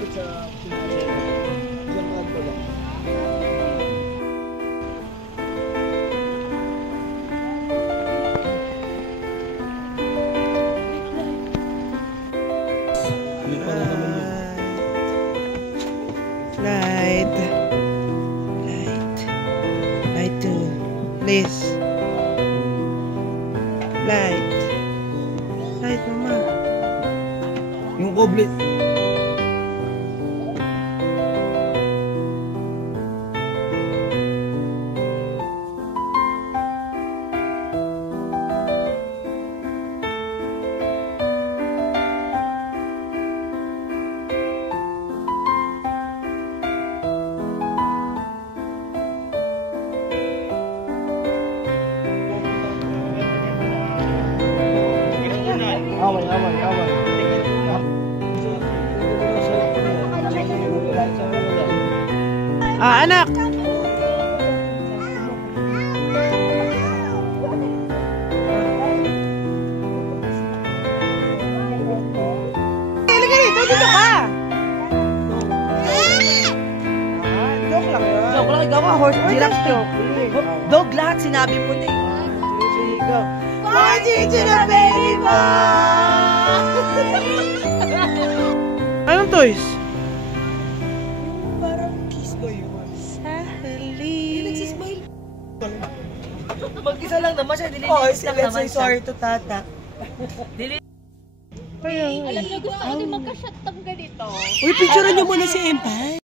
malapit sa diyan mga tulong. Light. Light. Light too. Please. Light. Light, mama. Yung goblet. Away. Anak. Halika dito, dito ka. Joke lang yun. Joke lang, ikaw ka horse, giraffe joke. Dog lahat, sinabi mo na eh. Sige, go. Watching to the baby boy! Anong toys? Parang kiss ko yun. Sahali. Nagsismile. Mag-isa lang naman siya, dilinis lang naman siya. Sorry to tata. Alam niyo, gusto ko din magka-shot tang ganito. Uy, picturean niyo muna si Empay.